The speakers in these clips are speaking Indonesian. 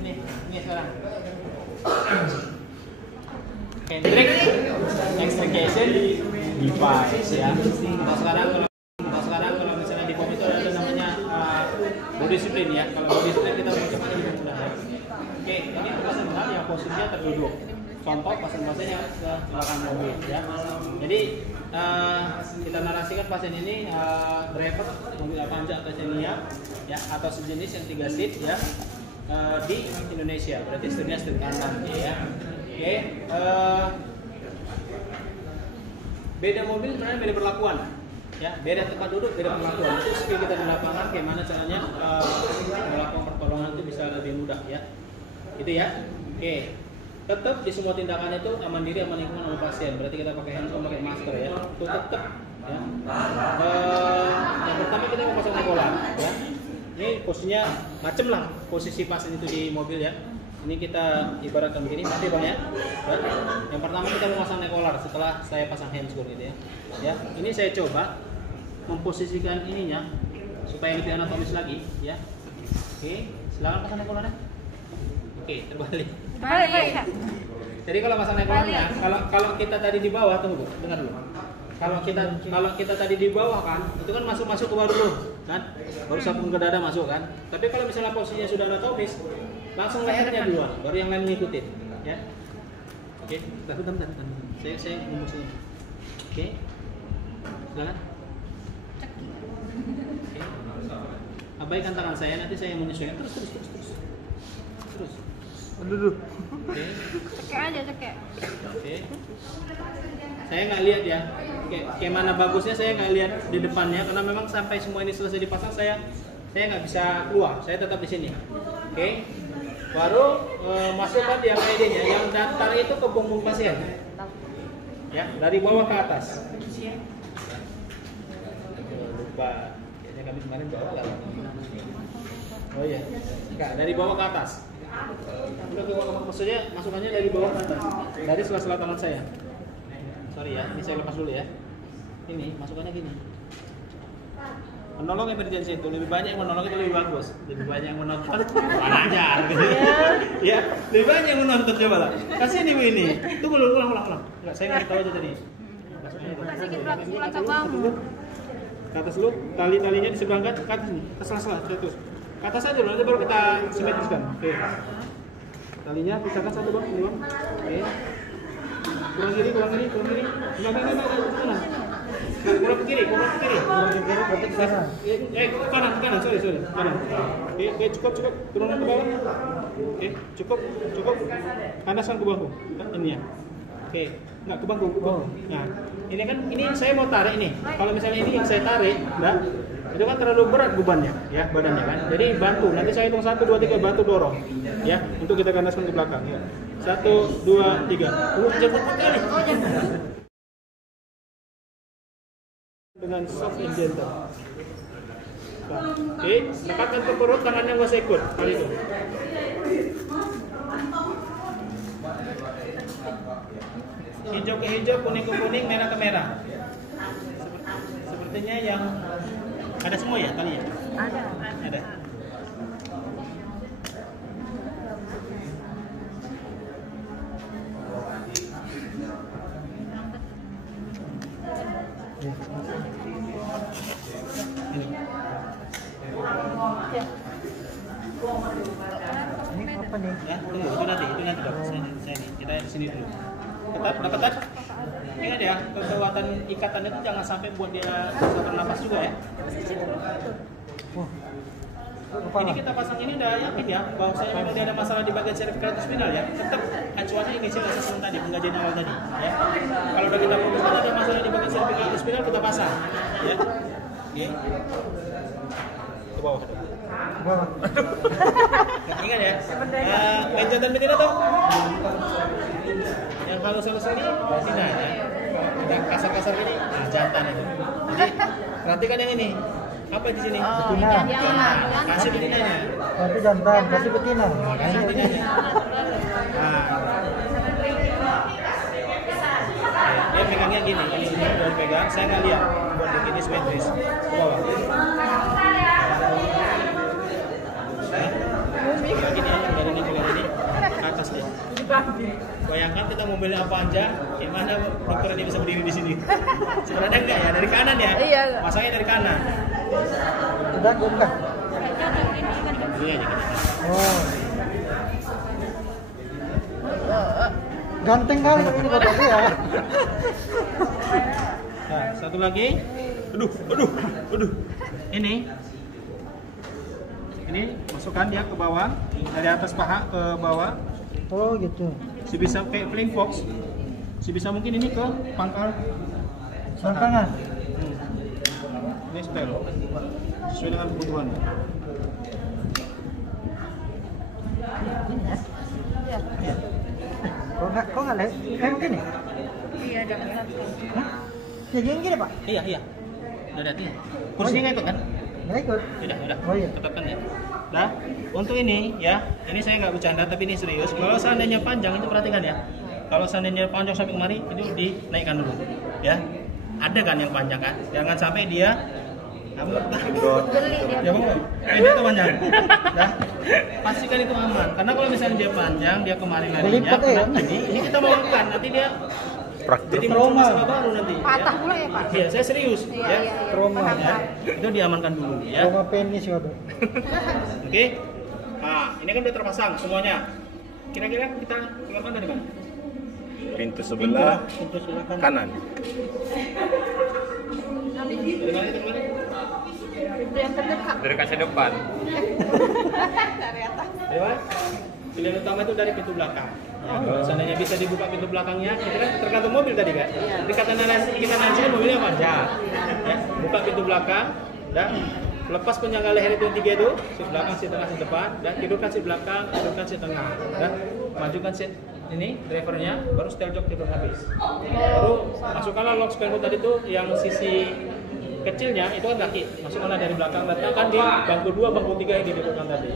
ini sekarang. Hendrik extrication device ya. Nah sekarang kalau misalnya di POM itu ada namanya body discipline ya. Kalau body discipline kita mengucapkan lebih mudah ya. Oke, ini pasien hal yang posisinya terduduk. Contoh pasien-pasien yang ke belakang mobil ya. Jadi kita narasikan pasien ini driver mobil Avanza atau Xenia ya atau sejenis yang 3 seat ya di Indonesia. Berarti setirnya setir kanan ya. Oke, beda mobil sebenarnya beda perlakuan ya, beda tempat duduk, beda perlakuan. Itu skill kita di lapangan gimana caranya melakukan pertolongan itu bisa lebih mudah ya. Itu ya. Oke. Tetap di semua tindakan itu aman diri, aman lingkungan, aman pasien. Berarti kita pakai handphone, pakai masker ya. Itu tetap ya. Yang pertama kita mau pasang nekolar ya. Ini posisinya macem lah posisi pasien itu di mobil ya. Ini kita ibaratkan begini, nanti bang ya. Yang pertama kita mau pasang nekolar setelah saya pasang handscoon gitu ya. Ya, ini saya coba memposisikan ininya supaya lebih anatomis lagi ya. Oke, silakan pasang nekolarnya. Oke, terbalik. Balik. Jadi kalau pasang nekolarnya, kalau kita tadi di bawah, tunggu, dengar dulu. Kalau kita tadi di bawah kan, itu kan masuk ke baru dulu, kan? Baru sambung ke dada masuk kan. Tapi kalau misalnya posisinya sudah anatomis, langsung lehernya duluan, baru yang lain ngikutin, ya. Oke, bentar. Saya ngomong sini. Oke, silakan. Oke. Abaikan tangan saya, nanti saya menyesuaikan. Terus. Duduk. Oke. Cekek aja, cekek. Oke. Saya nggak lihat ya. Kayak mana bagusnya saya nggak lihat di depannya karena memang sampai semua ini selesai dipasang saya nggak bisa keluar. Saya tetap di sini. Oke. Baru masukkan yang ID-nya. Yang datar itu ke punggung pasien. Ya, dari bawah ke atas. Lupa. Kayaknya kami kemarin bawa lah. Oh iya. Enggak, dari bawah ke atas. Maksudnya masukannya dari bawah ke atas, dari sela-sela tangan saya. Sorry ya, ini saya lepas dulu ya. Ini masukannya gini. Menolong emergency itu lebih banyak yang menolong itu lebih bagus, lebih banyak yang menonton. Mana ajar gitu. Ya, lebih banyak yang menonton coba lah. Kasih ini ini. Tunggu dulu, ulang. Enggak, saya nggak tahu aja tadi. Kasih kita pulang ke kamu. Ke atas dulu, tali-talinya disebelahkan ke atas nih, ke sela-sela terus. Ke atas aja dulu, nanti baru kita simetriskan. Oke. Talinya pisahkan satu bang, dua. Oke. Kurang kiri. Enggak. Kurang ke kiri. Berarti ke sana. Kanan, sorry. Kanan. Oke, cukup. Turun ke bawah. Oke, cukup. Panaskan ke bangku. Ini ya. Oke, enggak ke bangku. Nah, ini saya mau tarik ini. Kalau misalnya ini yang saya tarik, enggak, itu kan terlalu berat bebannya, ya badannya kan. Jadi bantu. Nanti saya hitung 1, 2, 3, bantu dorong, ya, untuk kita ganaskan ke belakang. Ya. 1, 2, 3. Jemput kali. Dengan soft and gentle. Oke, dekatkan ke perut, tangannya nggak usah ikut kali itu. Hijau ke hijau, kuning ke kuning, merah ke merah. Sepertinya yang ada semua ya talinya? Ada. Ini apa nih? Ya, itu nanti dok. Saya nih, kita di sini dulu. Ketat. Ingat ya, kekuatan ikatannya itu jangan sampai buat dia susah bernapas juga ya. Ini kita pasang ini udah yakin ya bahwa saya memang dia ada masalah di bagian cervical spinal ya. Tetap acuannya inisial assessment tadi, pengajian awal tadi ya. Kalau udah kita putuskan ada masalah di bagian cervical spinal kita pasang ya. Oke. Ke bawah. Ingat ya. Jantan betina tuh. Yang halus-halus ini betina ya. Ada kasar-kasar ini, jantan itu. Jadi perhatikan yang ini. Apa di sini? Betina. Kasih betinanya. Berarti jantan, kasih betina. Kasih betinanya. Dia pegangnya gini, ini baru pegang. Saya nggak lihat buat begini simetris. Ke bawah. Gini aja, dari ini Bayangkan kita mobilnya apa aja, gimana dokter ini bisa berdiri di sini? Sebenarnya enggak ya, dari kanan ya? Iya. Masangnya dari kanan. Udah, bukan. Ini aja kita. Oh. Ganteng kali ini bapak ya. Nah, satu lagi. Aduh. Ini masukkan dia ke bawah, dari atas paha ke bawah. Oh gitu. Sebisa kayak flying fox. Sebisa mungkin ini ke pangkal Tangan. Ini style sesuai dengan kebutuhan. Iya. Kok nggak leh? Kayak begini? Iya, dapat satu. Hah? Jadi yang gini pak? Iya. Udah lihat ya. Kursinya nggak ikut kan? Nggak ikut. Udah. Oh iya. Tetapkan ya. Nah, untuk ini ya, ini saya nggak bercanda tapi ini serius. Kalau seandainya panjang itu perhatikan ya. Kalau seandainya panjang sampai kemari itu dinaikkan dulu, ya. Ada kan yang panjang kan? Jangan sampai dia Geli dia. ya bang, dia itu panjang. Nah, pastikan itu aman. Karena kalau misalnya dia panjang, dia kemarin larinya, Berlipat ya? ini kita mau lakukan nanti dia jadi Trauma. masalah baru nanti. Patah Ya. pula ya, Pak? Iya, saya serius. Iya. Ya. Trauma. Paham, Ya. Pak. Itu diamankan dulu ya. Trauma penis waduh. Oke. Nah, ini kan udah terpasang semuanya. Kira-kira kita keluarkan dari mana? Pintu sebelah Pintu sebelah kanan. Dari mana itu kemarin? Itu yang terdekat. Dari kaca depan. Dari atas. Dari mana? Pilihan utama itu dari pintu belakang. Ya, kalau seandainya bisa dibuka pintu belakangnya, itu kan tergantung mobil tadi kan. Jadi kata narasi kita nanti mobilnya apa aja. Ya, buka pintu belakang dan lepas penyangga leher itu yang 3 itu, seat belakang, seat tengah, seat depan, dan tidurkan seat belakang, tidurkan seat tengah, dan majukan seat ini drivernya, baru setel jok tidur habis. Baru masukkanlah lock spare tadi itu yang sisi kecilnya itu kan kaki, masukkanlah dari belakang, letakkan di bangku 2, bangku 3 yang didudukkan tadi.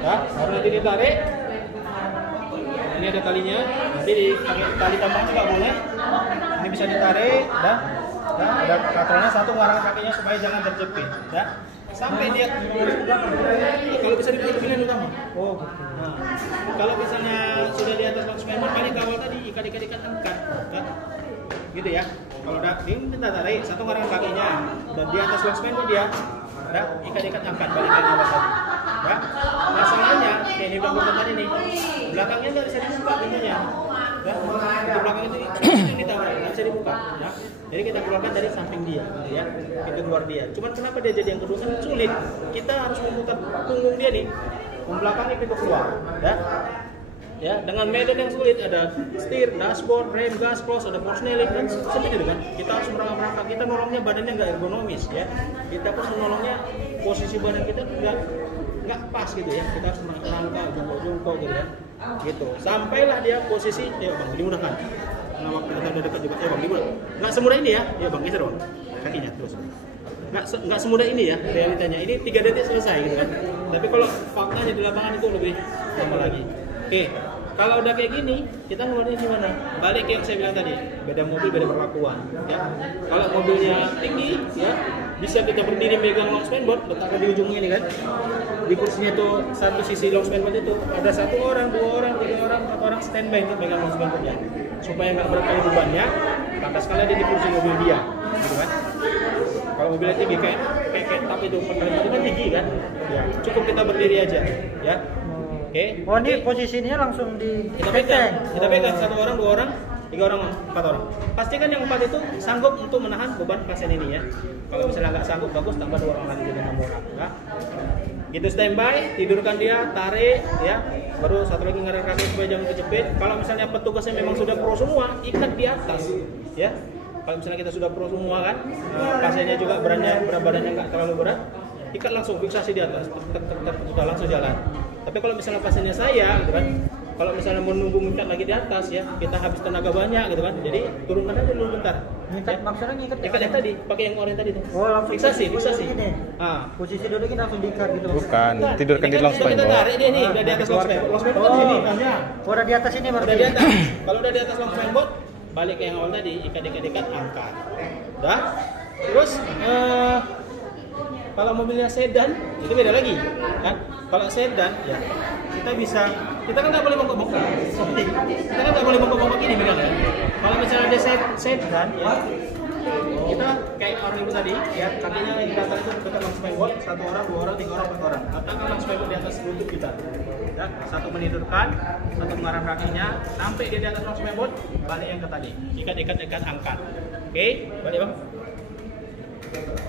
Ya, baru nanti ditarik. Ini ada talinya, nanti dipakai tali tambahan juga boleh. Ini bisa ditarik, dah. Ya, ada katronnya satu ngarang kakinya supaya jangan terjepit, ya. Sampai dia kalau bisa dipakai pilihan utama. Oh gitu. Nah, kalau misalnya sudah di atas box member, balik ke awal tadi ikat angkat, ya. Gitu ya. Kalau udah kita tarik satu ngarang kakinya dan di atas box member dia, ya, ikat angkat balik ke awal tadi. Ya. Masalahnya kayak di bangku tadi nih, belakangnya nggak bisa dibuka pintunya. Ya, pintu belakang itu ditarik, nggak bisa dibuka. Ya. Jadi kita keluarkan dari samping dia, ya, pintu keluar dia. Cuman kenapa dia jadi yang kedua kan sulit? Kita harus memutar punggung dia nih, membelakangi pintu keluar. Ya, dengan medan yang sulit ada setir, dashboard, rem, gas, close, ada forsnelling kan seperti itu kan. Kita harus merangkak, kita nolongnya badannya nggak ergonomis ya. Kita pun menolongnya posisi badan kita nggak pas gitu ya. Kita harus merangkak, jongkok gitu ya. Gitu. Sampailah dia posisi, ya bang, dimudahkan. Nah, waktu kita udah dekat juga, ya bang, dimudahkan. Nggak semudah ini ya, ya bang, geser bang, kakinya terus. Nggak semudah ini ya realitanya. Ini 3 detik selesai gitu kan. Tapi kalau faktanya di lapangan itu lebih lama lagi. Oke, kalau udah kayak gini, kita ngeluarin gimana? Balik ke yang saya bilang tadi, beda mobil, beda perlakuan. Ya. Kalau mobilnya tinggi, ya bisa kita berdiri megang lock span board, letakkan di ujung ini kan. Di kursinya itu satu sisi lock span board itu ada 1 orang, 2 orang, 3 orang, 4 orang standby untuk megang lock span boardnya. Supaya nggak berat kali bebannya, lantas sekali dia di kursi mobil dia, gitu kan? Kalau mobilnya tinggi kayak tap itu kan tinggi kan? Ya, cukup kita berdiri aja, ya. Oke. Oh ini posisinya langsung di Kita pegang 1 orang, 2 orang, 3 orang, 4 orang. Pastikan yang 4 itu sanggup untuk menahan beban pasien ini ya. Kalau misalnya nggak sanggup, bagus tambah 2 orang lagi jadi 6 orang. Ya. Gitu standby, tidurkan dia, tarik, ya. Baru satu lagi ngarang kaki supaya jangan kejepit. Kalau misalnya petugasnya memang sudah pro semua, ikat di atas, ya. Kalau misalnya kita sudah pro semua kan, pasiennya juga berat badannya nggak terlalu berat, ikat langsung fiksasi di atas, sudah langsung jalan. Tapi kalau misalnya pasiennya saya, gitu kan, kalau misalnya menunggu mengikat lagi di atas ya, kita habis tenaga banyak gitu kan, jadi turunkan aja dulu bentar. Ngikat, maksudnya ngikat Ikat yang tadi, pakai yang oranye tadi tuh. Oh langsung Fiksasi. Ini. Posisi duduk ini langsung diikat gitu. Bukan, tidurkan di Ini lock kan kita spine. tarik dia nih, udah di atas lock spine. Lock spine kan di sini, hanya. Oh, udah di atas ini berarti. Udah di atas. Kalau udah di atas lock spine board, balik ke yang awal tadi, ikat, angkat. Dah. Terus Kalau mobilnya sedan itu beda lagi, kan? Kalau sedan ya kita kan nggak boleh bongkok-bongkok. Kita kan nggak boleh bongkok-bongkok ini, kan? Kalau misalnya dia sedan ya, kita kayak orang ibu tadi ya, kakinya yang di atas itu dekat langsung springboard, 1 orang, 2 orang, 3 orang, 4 orang. Letakkan langsung springboard di atas lutut kita. Ya, satu menidurkan, satu mengarah kakinya sampai dia di atas langsung springboard, balik yang ke tadi. Ikat, angkat. Oke, balik bang.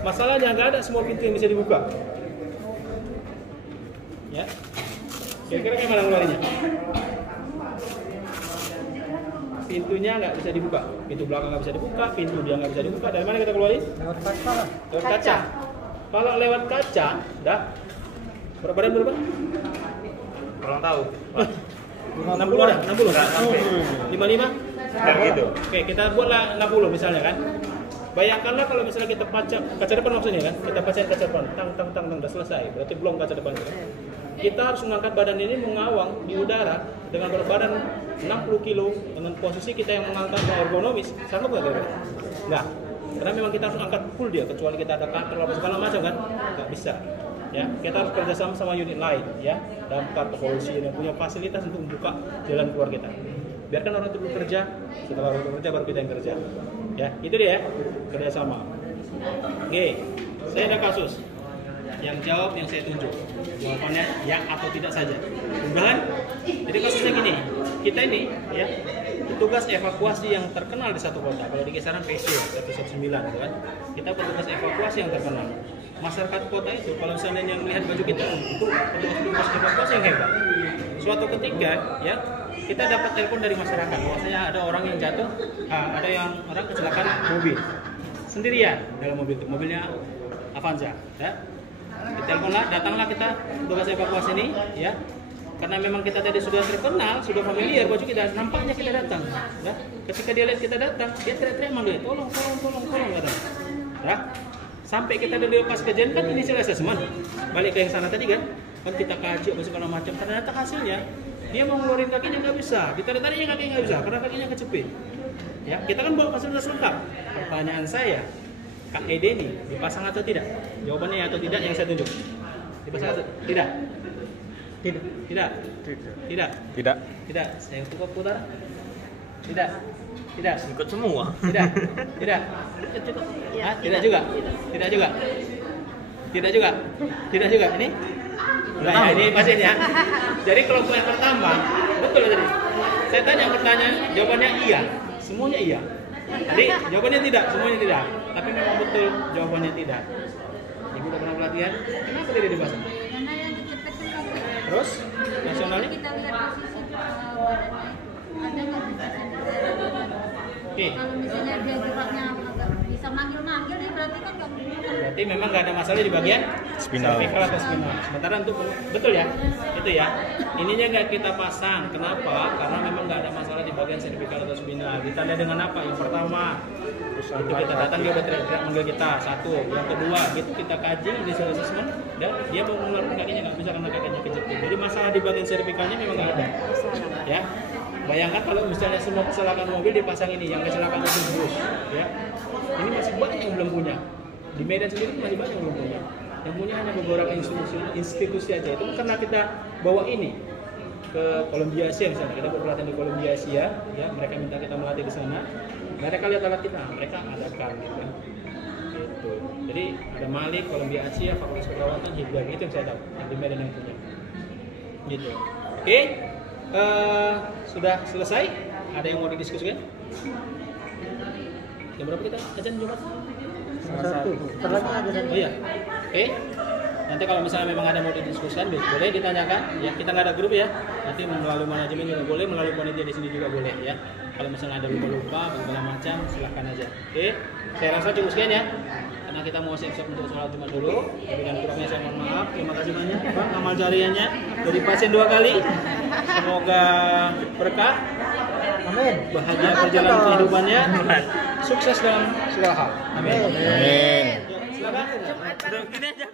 Masalahnya nggak ada semua pintu yang bisa dibuka. Ya, kira-kira kayak mana ngeluarinnya? Pintunya nggak bisa dibuka, pintu belakang nggak bisa dibuka, pintu dia nggak bisa dibuka. Dari mana kita keluarin? Lewat kaca lah. Lewat kaca. Kalau lewat kaca, dah berapa badan berapa? Kurang tahu. 60 dah, 60. 55? Nah, gitu. Oke, kita buatlah 60 misalnya kan. Bayangkanlah kalau misalnya kita pacak kaca depan maksudnya kan, kita pacak kaca depan, tang, udah selesai. Berarti belum kaca depan. Kita harus mengangkat badan ini mengawang di udara dengan berat badan 60 kilo dengan posisi kita yang mengangkat ergonomis. Sanggup nggak kira-kira? Nggak. Karena memang kita harus angkat full dia, kecuali kita ada kantor apa segala macam kan, nggak bisa. Ya, kita harus kerjasama sama unit lain, ya, damkar kepolisian yang punya fasilitas untuk membuka jalan keluar kita. Biarkan orang itu bekerja, setelah orang itu bekerja baru kita yang kerja. Ya, itu dia kerjasama. Oke, saya ada kasus. Yang jawab yang saya tunjuk, jawabannya ya atau tidak saja. Mudahan. Jadi kasusnya gini, kita ini ya petugas evakuasi yang terkenal di satu kota. Kalau di kisaran PSU 119 gitu kan. Kita petugas evakuasi yang terkenal. Masyarakat kota itu kalau misalnya yang melihat baju kita itu petugas evakuasi yang hebat. Suatu ketika ya kita dapat telepon dari masyarakat bahwasanya ada orang yang jatuh, ada yang orang kecelakaan mobil sendirian dalam mobil itu, mobilnya Avanza ya. Diteleponlah, datanglah kita petugas evakuasi ini ya. Karena memang kita tadi sudah terkenal, sudah familiar baju kita, nampaknya kita datang ya. Ketika dia lihat kita datang, dia teriak-teriak manggil, tolong kata. Ya. Sampai kita udah lepas kejadian kan initial assessment. Balik ke yang sana tadi kan kita kaji apa segala macam. Ternyata hasilnya dia mau ngeluarin kakinya nggak bisa, ditarik-tariknya kakinya nggak bisa karena kakinya kecepit. Ya, kita kan bawa fasilitas lengkap. Pertanyaan saya, Kak Ede ini dipasang atau tidak? Jawabannya ya atau tidak yang saya tunjuk. Dipasang atau tidak? Tidak. Saya putar. Tidak. Ikut semua. Tidak. Tidak juga. Ini? Nah, ini pasiennya. Jadi kelompok yang pertama, betul tadi. Saya tanya pertanyaan, jawabannya iya. Semuanya iya. Jadi jawabannya tidak, semuanya tidak. Tapi memang betul jawabannya tidak. Ibu udah pernah pelatihan? Kenapa tidak dipasang? Karena yang kecepatan kamu. Terus nasionalnya? Kita lihat posisi badannya ada nggak bisa. Oke. Kalau misalnya dia geraknya agak bisa manggil dia berarti kan nggak bisa. Berarti memang nggak ada masalah di bagian Spinal. cervical atau spinal. Sementara untuk betul ya, itu ya. Ininya nggak kita pasang. Kenapa? Karena memang nggak ada masalah di bagian cervical atau spinal. Ditanda dengan apa? Yang pertama, itu kita datang dia teriak manggil kita. Satu. Yang kedua, gitu kita kaji initial assessment dan dia mau mengeluarkan kakinya nggak bisa karena kakinya kejepit. Jadi masalah di bagian cervicalnya memang nggak ada. Ya. Bayangkan kalau misalnya semua kecelakaan mobil dipasang ini, yang kecelakaan itu bus, ya. Ini masih banyak yang belum punya. Di Medan sendiri masih banyak yang belum punya. Yang punya hanya beberapa institusi aja. Itu karena kita bawa ini ke Columbia Asia misalnya, kita berpelatihan di Columbia Asia, ya. Mereka minta kita melatih di sana. Mereka lihat alat kita, mereka adakan gitu. Gitu. Jadi ada Malik, Columbia Asia, Fakultas Keperawatan, Hibda, itu yang saya tahu. Yang di Medan yang punya. Gitu. Oke. Sudah selesai? Ada yang mau didiskusikan? Jam berapa kita azan Jumat? 1. Bentar lagi ada Oh iya. Oke. Nanti kalau misalnya memang ada mau didiskusikan, boleh ditanyakan. Ya, kita nggak ada grup ya. Nanti melalui manajemen juga boleh, melalui panitia di sini juga boleh ya. Kalau misalnya ada lupa-lupa, segala macam, silahkan aja. Oke. Saya rasa cukup sekian ya. Karena kita mau siap-siap untuk sholat Jumat dulu. Lebih dan kurangnya saya mohon maaf. Terima kasih banyak Pak amal jariahnya dari pasien 2 kali. Semoga berkah. Amin. Bahagia perjalanan kehidupannya. Sukses dalam segala hal. Amin. Amin. Silakan. Udah gini aja.